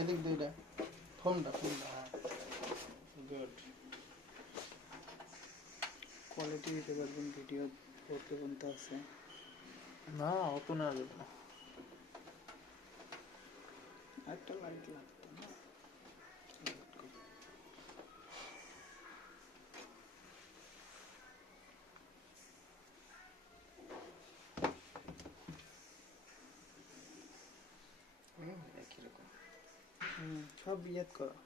এদিক দুইটা ফোনটা গুড কোয়ালিটি দিতে পারবেন, ভিডিও করতে পর্যন্ত আছে না অত না যাবে না। একটা লাইট লাগতো না। একই রকম সব ইয়াত করা।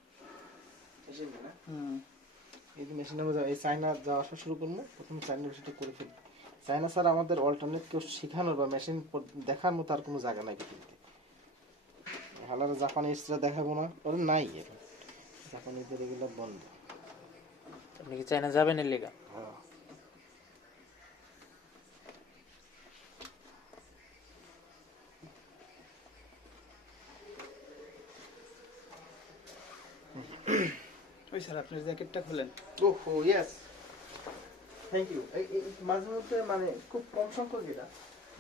এই যে মেশিনের মধ্যে এই চায়না যাওয়া আসা শুরু করবো, প্রথমে চায়না মেশিনটা করে ফেলি। চায়না স্যার আমাদের অল্টারনেট কেউ শেখানোর বা মেশিন দেখার মতো আর কোনো জায়গা নাই পৃথিবীতে। হালারা জাপানিজরা দেখাবো না, ওরা নাই, এখন জাপানিজদের এগুলো বন্ধ। আপনি কি চায়না যাবেন এর লেগা? হ্যাঁ ওই স্যার আপনার জ্যাকেটটা খোলেন। ওহো ইয়েস, থ্যাংক ইউ। এই মাঝে মধ্যে মানে খুব কম সংখ্যক এটা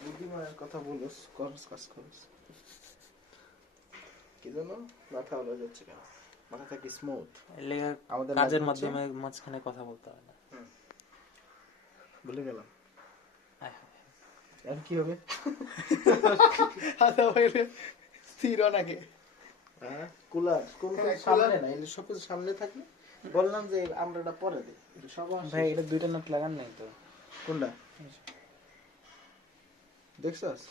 বুদ্ধিমানের কথা বলস, খরচ কাজ খরচ কি জানো মাথা হলো যাচ্ছে কেন, মাথা থাকি স্মুথ। এর লেগা আমাদের কাজের life হচ্ছে- মাধ্যমে মাঝখানে কথা বলতে হয় না। ভুলে গেলাম আয় হায়। এখন কি হবে? হাতা বাইরে স্থির নাকি? হ্যাঁ কুলার কোন সামনে না, এই সব কিছু সামনে থাকলে বললাম যে আমরা এটা পরে দিই সব। ভাই এটা দুইটা নাট লাগান নাই তো? কোনটা দেখছস?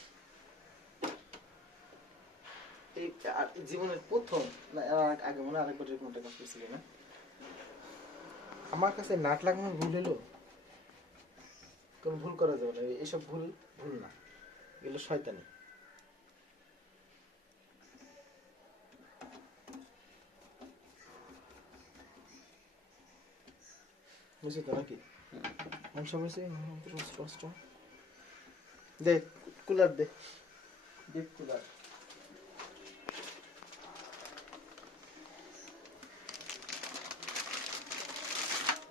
এই জীবনের প্রথম না আগে মনে হয় আরেকবার এরকম একটা কাজ করছিলি না? আমার কাছে নাট লাগানোর ভুল এলো, কোন ভুল করা যাবে না, এইসব ভুল ভুল না, এগুলো শয়তানি। বুঝলি তো নাকি? অংশ বুঝছি স্পষ্ট। দে কুলার দে, ডিপ কুলার।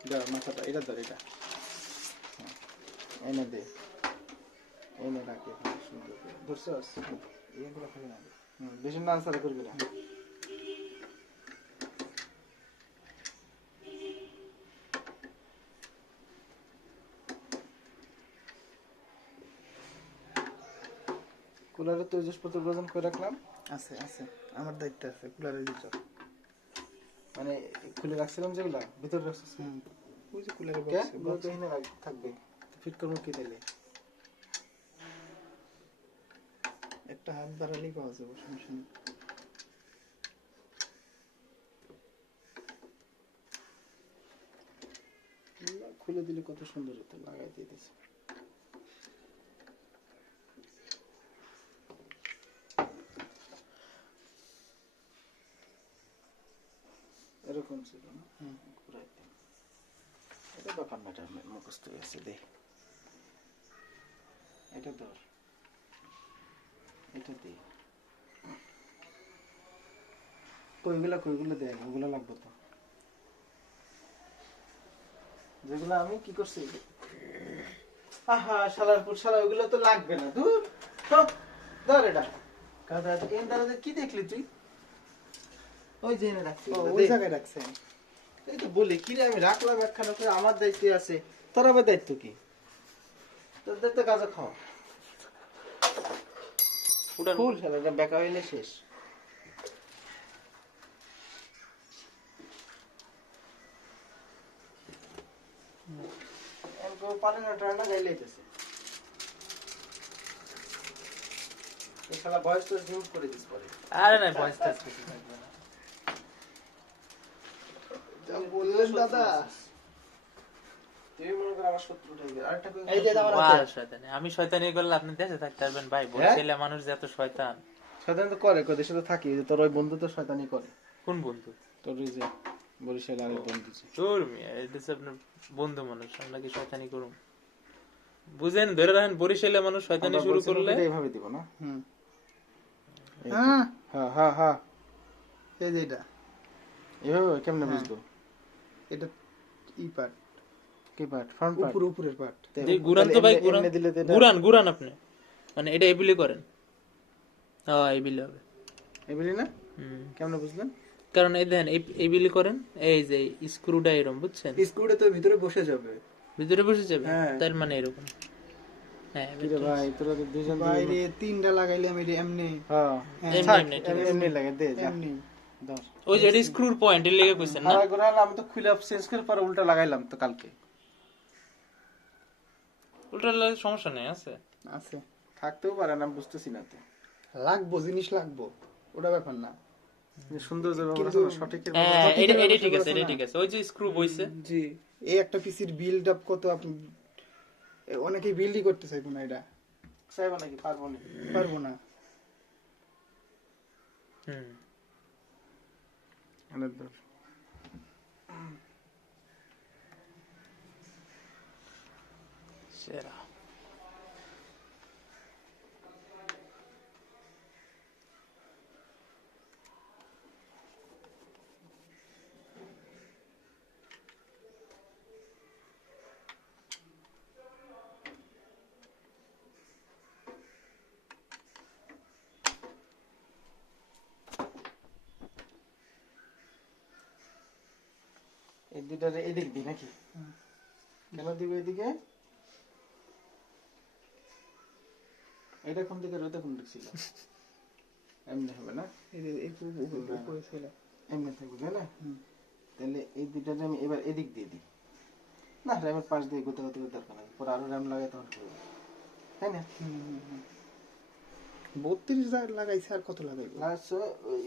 ধর মাথাটা, এটা ধর, এটা এনে দে, এনে রাখে সুন্দর করে। ধরছস? এইগুলো খালি না, বেশি না আনসার করবি না। কুলারের তো জিনিসপত্র প্রয়োজন করে রাখলাম। আছে আছে, আমার দায়িত্ব আছে কুলারের ভিতর। মানে খুলে রাখছিলাম যেগুলা ভিতরে রাখছিস। ওই যে কুলারের কে বক্সে ওগুলো তো এখানে থাকবে, ফিট করবো কি তাইলে? একটা হাত বাড়ালেই পাওয়া যাবে, সমস্যা নেই। খুলে দিলে কত সুন্দর হতো, লাগাই দিতেছে। এরকম ছিল না, ঘুরাই দিই। এটা ব্যাপার না, এটা মুখস্থ হয়ে আছে। দে এটা ধর, এটা দে। কইগুলো দেখ, ওগুলো লাগবে তো। যেগুলো আমি কি করছি, আহা শালার পুর শালা, ওইগুলো তো লাগবে না। দূর ধর এটা কাদা। এর দ্বারা কি দেখলি তুই? ওই যে এনে রাখছি, ওই জায়গায় রাখছেন। এই তো বলি কি রে, আমি রাখলাম একখানা করে, আমার দায়িত্ব আছে, তোর আবার দায়িত্ব কি? তোর দায়িত্ব গাঁজা খাওয়া। ফুল শালাটা বেকা হইলে শেষ। পারে না টানা গাইলেইতেছে। এই শালা ভয়েস তো মিউট করে দিস পরে। আরে না ভয়েস টাচ কিছু থাকবে না। যা বললেন দাদা। তুই মনে কর আমার শত্রু টাইপের। আরেকটা কই, এই যে আমার বাহ, হাতে শয়তানি। আমি শয়তানি করলে আপনি দেশে থাকতে পারবেন ভাই? বলছিলে মানুষ যে এত শয়তান। শয়তানি তো করে, দেশে তো থাকি। তোর ওই বন্ধু তো শয়তানি করে। কোন বন্ধু? তোর ওই যে বরিশাল আরেক বন্ধু যে। তোর মিয়া, এটা হচ্ছে আপনার বন্ধু মানুষ, আমরা কি শয়তানি করুম? বুঝেন, ধরে রাখেন বরিশালে মানুষ শয়তানি আমরা শুরু বলছিলাম করলে এটা এইভাবে দিব না। এই তো। হ্যাঁ হ্যাঁ হ্যাঁ হ্যাঁ, এই যে এটা, এইভাবে কেমনে বুঝবো? এটা ই পার্ট, কি পার্ট? Front part? উপরের পার্ট। যে ঘুরান তো ভাই, ঘুরান দিলে তো এটা ঘুরান আপনি, মানে এটা এবিলি করেন। হ্যাঁ এবিলি হবে। এবিলি না? কেমন বুঝলেন? কারণ এই দেখেন এই বিলি করেন, এই যে স্ক্রুটা এরকম বুঝছেন, স্ক্রুটা তো ভিতরে বসে যাবে। ভিতরে বসে যাবে, হ্যাঁ। তার মানে এরকম। হ্যাঁ কিরে ভাই তোরা তো দুইজন বাইরে তিনটা লাগাইলাম এটা এমনি হ্যাঁ এমনি থাক, এমনি ঠিক আছে। এমনি লাগে দে যা এমনি ধর। ওই যে এটা স্ক্রুর পয়েন্ট এর লেগে কইছেন না? হালাই করে হলো, আমি তো খুলে চেঞ্জ করে পরে উল্টা লাগাইলাম তো কালকে। উল্টা লাগলে সমস্যা নেই আছে। আছে, থাকতেও পারে না, আমি বুঝতেছি না তো। লাগবো জিনিস লাগবো, ওটা ব্যাপার না। সুন্দর যে কিন্তু- ব্যবহার আছে, সঠিকের হ্যাঁ ব্যবহার আছে। এটা ঠিক আছে, ব্যবস্থা এটা না। ঠিক আছে। ওই যে স্ক্রু বইছে, জি, এই একটা পিসির বিল্ড আপ কত আপনি অনেকেই বিল্ডই করতে চাইবো না, এটা চাইবো নাকি, পারবো না। পারবো না। হুম এনে ধর। সেরা। এই দুইটার এদিক দি নাকি? কেন দিবে এদিকে? এটা কোন দিকে রোদে কোন দিক ছিল? এমনি হবে না? এই যে এই উপরে ছিল। এমনি থাকবে তাই না? হুম। তাহলে এই দুইটারে আমি এবার এদিক দিয়ে দিই। না, র্যামের পাশ দিয়ে গোতা গোতা করে দরকার নেই, পরে আরো র্যাম লাগে তখন করবো, তাই না? 32 লাগাইছে, আর কত লাগাইবো? লাগাচ্ছ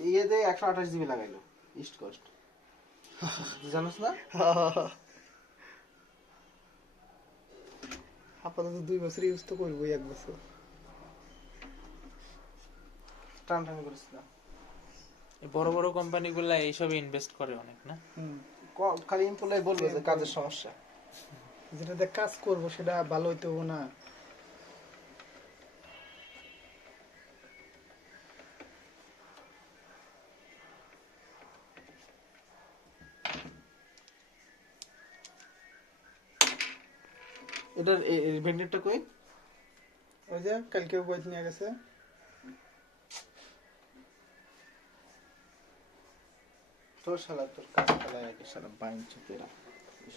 ইয়ে দিয়ে 128 জিবি লাগাইলো ইস্ট কোস্ট, জানোস না? আপাতত 2 বছর ইউজ তো করবোই, 1 বছর। টানটানি করিস না। এই বড় বড় কোম্পানি গুলা এইসবে ইনভেস্ট করে অনেক না? হুম। খালি ইনপুলাই বলবে যে কাজের সমস্যা। যেটাতে কাজ করবো সেটা ভালো হইতে হবে না। এটার ভেন্ডারটা কই? ওই যে কালকে বই নিয়ে গেছে। তোর শালা, তোর কাজ খেলায় আগে শালা বাইন চুতেরা।